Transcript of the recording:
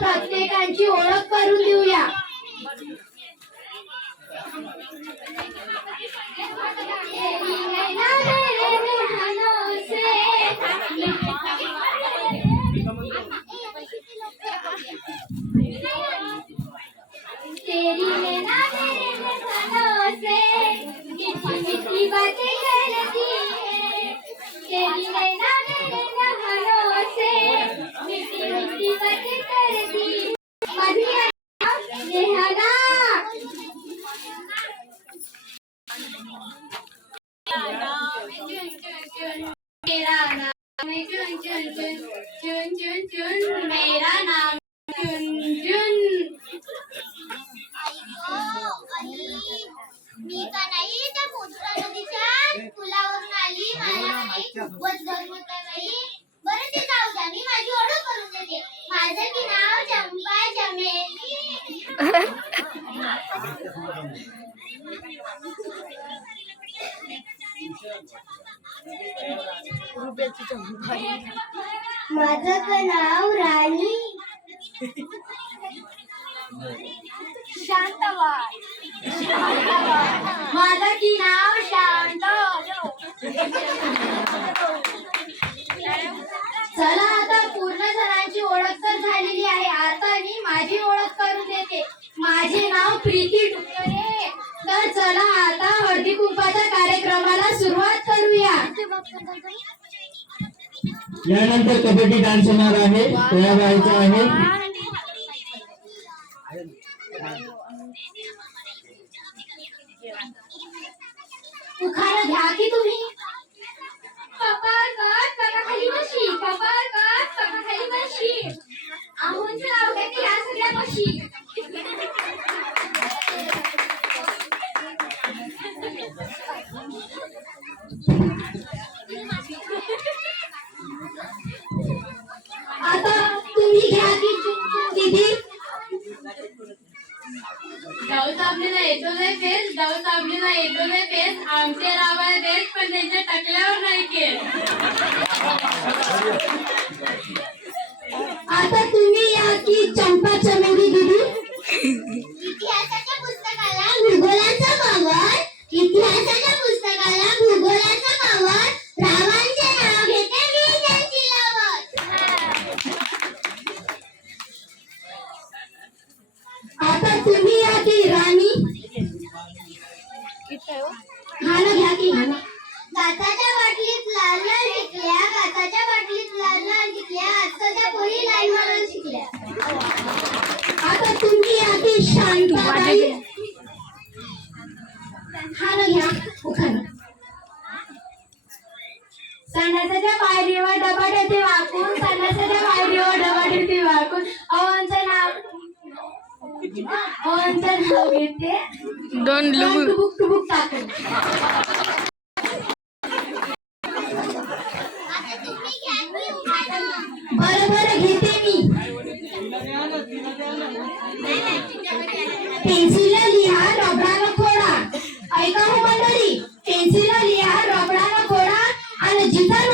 प्रत्येकाची ओळख करून देऊया. तेरी नैना मेरा नाम चुन चुन चुन चुन चुन चुन मेरा नाम चुन चुन मी का नाही त्या मोठ्या नदीच्या पुलावरून आली मला नाही खूपच गरम नाही बाई बरं ते जाऊ द्या मी माझी ओळख करून देते माझं की नाव चंपा चमेली माझं का नाव राणी? शांतवाद माझं की नाव चला आता हळदी कुंपाच्या कार्यक्रमाला सुरुवात करूया. यानंतर कबड्डी डान्स होणार आहे तयार व्हायचं आहे उखाणं घ्या की तुम्ही. आता तुम्ही घ्या की दीदी. जाऊ साबणीला येतो नाही पेस जाऊ साबणीला येतो नाही पेस आमचे राबाय देत पण त्यांच्या टकल्यावर नाही केस. आता तुम्ही या की चंपा चमेली दीदी. इतिहासाच्या पुस्तकाला भूगोलाचा मावळ इतिहासाच्या काचाच्या बाटलीत लाल लाल टिकल्या काचाच्या बाटलीत लाल लाल टिकल्या आजच्या पोरी लाईन मारून शिकल्या आता तुम्ही घ्या खाणं संडासाच्या पायरीवर येते वाकून संडासाच्या पायरीवर वाकून. नाव नाव घेते. दोन लुबू टुबुक बर बर घेते मी. पेन्सिल लिहा रबडानं खोडा ऐका हो मंडळी पेन्सिल लिहा रबडानं खोडा आणि जिथं